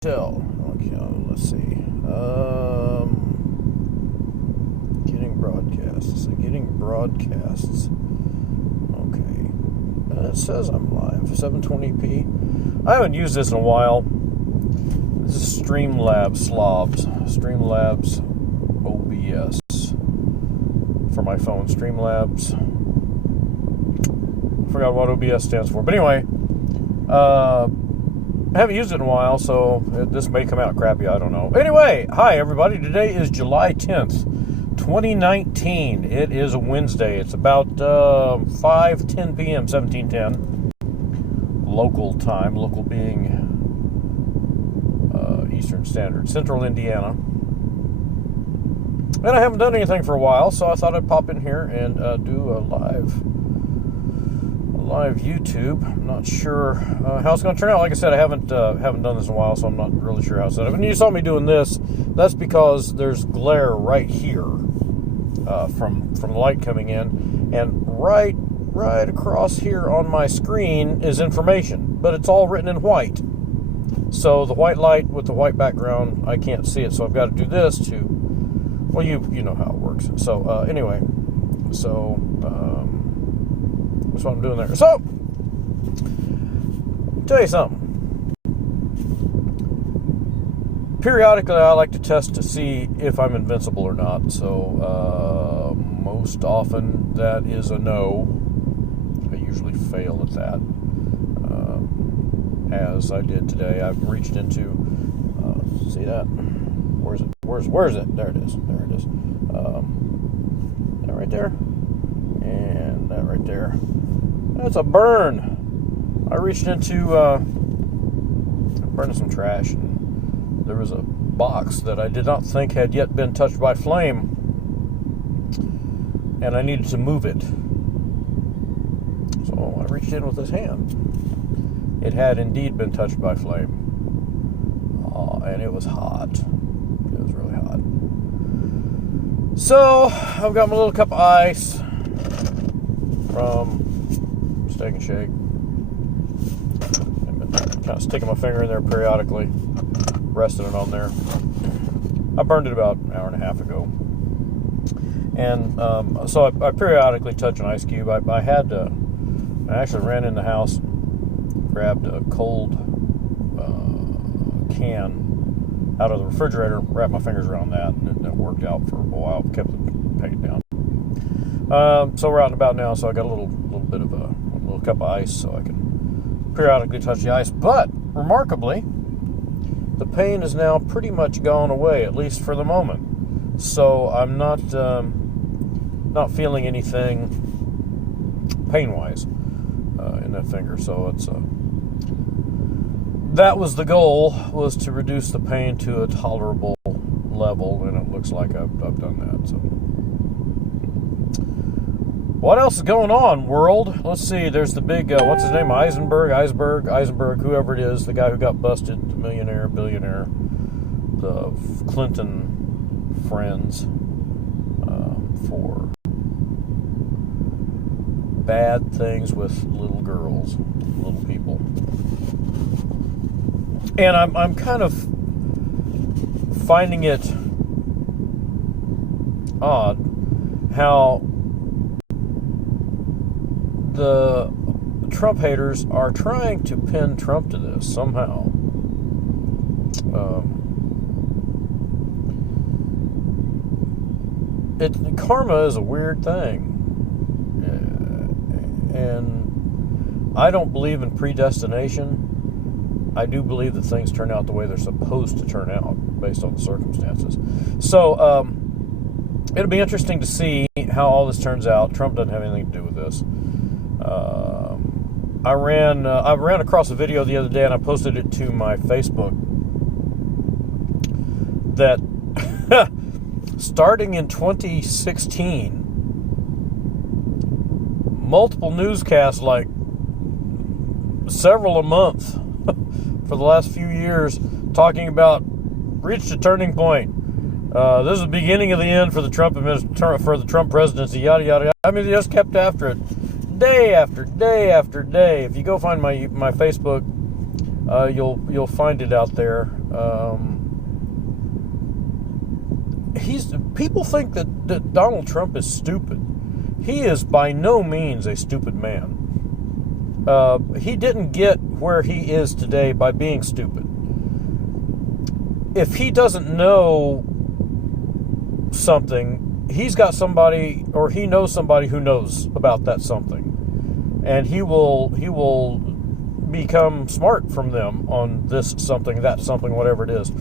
Tell. Okay, let's see. Getting broadcasts. Getting broadcasts. Okay. It says I'm live. 720p. I haven't used this in a while. This is Streamlabs OBS for my phone. Streamlabs. I forgot what OBS stands for. But anyway, I haven't used it in a while, so this may come out crappy. I don't know. Anyway, hi, everybody. Today is July 10th, 2019. It is a Wednesday. It's about 5:10 p.m., 17:10, local time, local being Eastern Standard, Central Indiana. And I haven't done anything for a while, so I thought I'd pop in here and do a live YouTube. I'm not sure how it's going to turn out. Like I said, I haven't done this in a while, so I'm not really sure how it's set up. And you saw me doing this. That's because there's glare right here from the light coming in, and right across here on my screen is information, but it's all written in white. So the white light with the white background, I can't see it. So I've got to do this to, well, you know how it works. So anyway, so. That's what I'm doing there. So, I'll tell you something. Periodically, I like to test to see if I'm invincible or not. So, most often that is a no. I usually fail at that. As I did today. I've reached into, see that? Where's it? Where's it? There it is. There it is. That right there. And that right there. That's a burn. I reached into burning some trash, and there was a box that I did not think had yet been touched by flame, and I needed to move it. So I reached in with this hand. It had indeed been touched by flame, and it was hot. It was really hot. So I've got my little cup of ice from Steak and Shake. I've been kind of sticking my finger in there periodically, resting it on there. I burned it about an hour and a half ago. And so I periodically touch an ice cube. I actually ran in the house, grabbed a cold can out of the refrigerator, wrapped my fingers around that, and it worked out for a while, kept the pain down. So we're out and about now, so I got a little bit of a little cup of ice so I can periodically touch the ice. But remarkably, the pain is now pretty much gone away, at least for the moment. So I'm not feeling anything pain-wise in that finger. So it's that was the goal, was to reduce the pain to a tolerable level, and it looks like I've done that. So. What else is going on, world? Let's see. There's the big, what's his name? Eisenberg, whoever it is, the guy who got busted, millionaire, billionaire, the Clinton friends, for bad things with little girls, little people. And I'm kind of finding it odd how the Trump haters are trying to pin Trump to this somehow. Karma is a weird thing, and I don't believe in predestination. I do believe that things turn out the way they're supposed to turn out based on the circumstances. So it'll be interesting to see how all this turns out. Trump doesn't have anything to do with this. I ran across a video the other day, and I posted it to my Facebook, that starting in 2016, multiple newscasts, like several a month for the last few years, talking about reached a turning point. This is the beginning of the end for the Trump presidency. Yada yada. I mean, they just kept after it. Day after day after day. If you go find my Facebook, you'll find it out there. People think that Donald Trump is stupid. He is by no means a stupid man. He didn't get where he is today by being stupid. If he doesn't know something, he's got somebody, or he knows somebody who knows about that something, and he will become smart from them on this something, that something, whatever it is.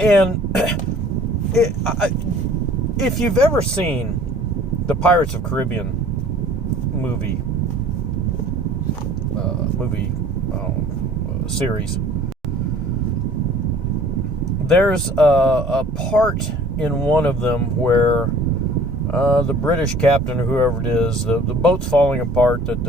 And if you've ever seen the Pirates of Caribbean series, there's a part in one of them where the British captain, or whoever it is, the boat's falling apart, that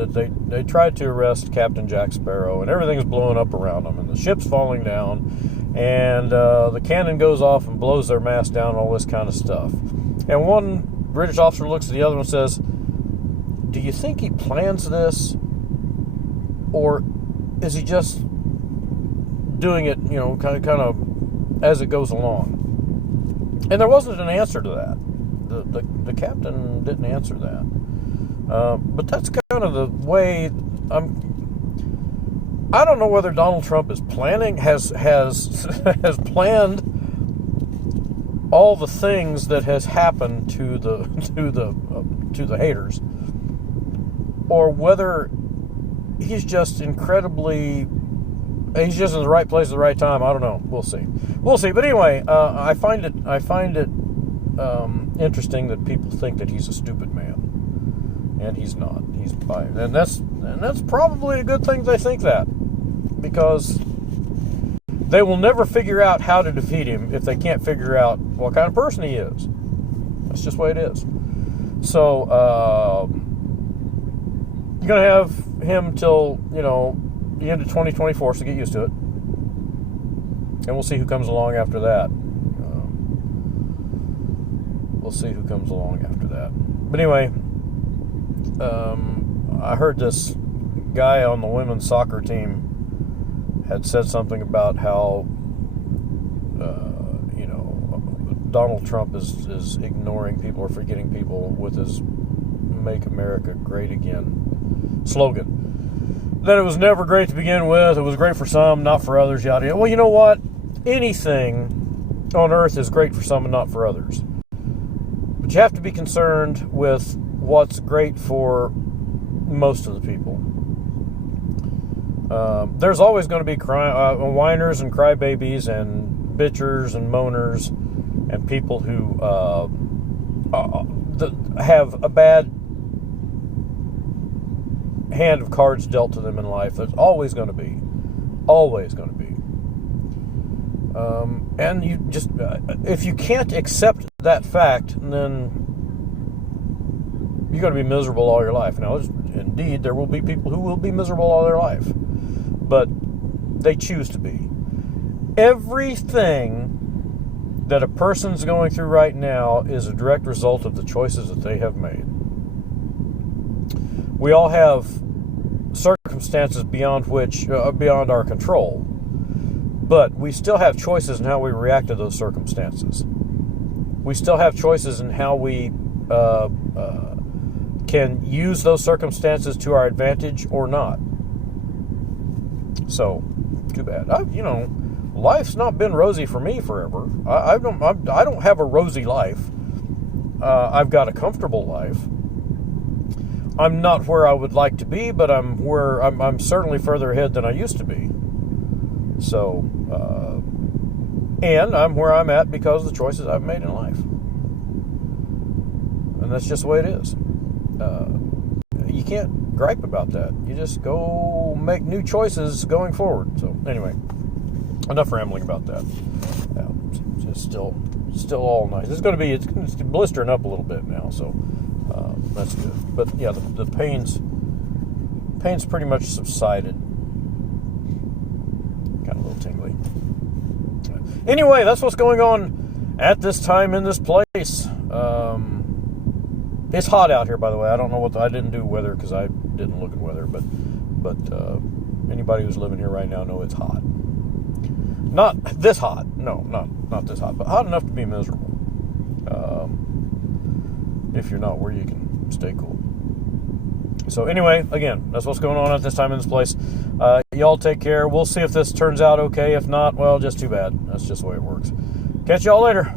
they tried to arrest Captain Jack Sparrow, and everything's blowing up around them, and the ship's falling down, and the cannon goes off and blows their mast down, all this kind of stuff. And one British officer looks at the other and says, "Do you think he plans this, or is he just doing it, kind of as it goes along?" And there wasn't an answer to that. The captain didn't answer that. But that's kind of the way I don't know whether Donald Trump is planning, has planned all the things that has happened to the haters, or whether he's just he's just in the right place at the right time. I don't know. We'll see. But anyway, I find it interesting that people think that he's a stupid man, and he's not. He's biased, and that's probably a good thing they think that, because they will never figure out how to defeat him if they can't figure out what kind of person he is. That's just the way it is. So you're gonna have him till the end of 2024, so get used to it, and we'll see who comes along after that. But anyway, I heard this guy on the women's soccer team had said something about how Donald Trump is ignoring people or forgetting people with his "Make America Great Again" slogan. That it was never great to begin with. It was great for some, not for others, yada yada. Well, you know what? Anything on earth is great for some and not for others. But you have to be concerned with what's great for most of the people. There's always going to be whiners and crybabies and bitchers and moaners and people who have a bad hand of cards dealt to them in life. There's always going to be. And you just, if you can't accept that fact, then you're going to be miserable all your life. Now, indeed, there will be people who will be miserable all their life, but they choose to be. Everything that a person's going through right now is a direct result of the choices that they have made. We all have circumstances beyond our control, but we still have choices in how we react to those circumstances. We still have choices in how we can use those circumstances to our advantage or not. So, too bad. Life's not been rosy for me forever. I don't have a rosy life. I've got a comfortable life. I'm not where I would like to be, but I'm certainly further ahead than I used to be. So, and I'm where I'm at because of the choices I've made in life. And that's just the way it is. You can't gripe about that. You just go make new choices going forward. So, anyway, enough rambling about that. It's still all nice. It's blistering up a little bit now, so that's good. But yeah, the pain's pretty much subsided. Got a little tingly. Anyway, that's what's going on at this time in this place. It's hot out here, by the way. I don't know I didn't do weather because I didn't look at weather, but Anybody who's living here right now know it's hot. Not this hot. No, not this hot, but hot enough to be miserable. If you're not where you can stay cool. So anyway, again, that's what's going on at this time in this place. Y'all take care. We'll see if this turns out okay. If not, well, just too bad. That's just the way it works. Catch y'all later.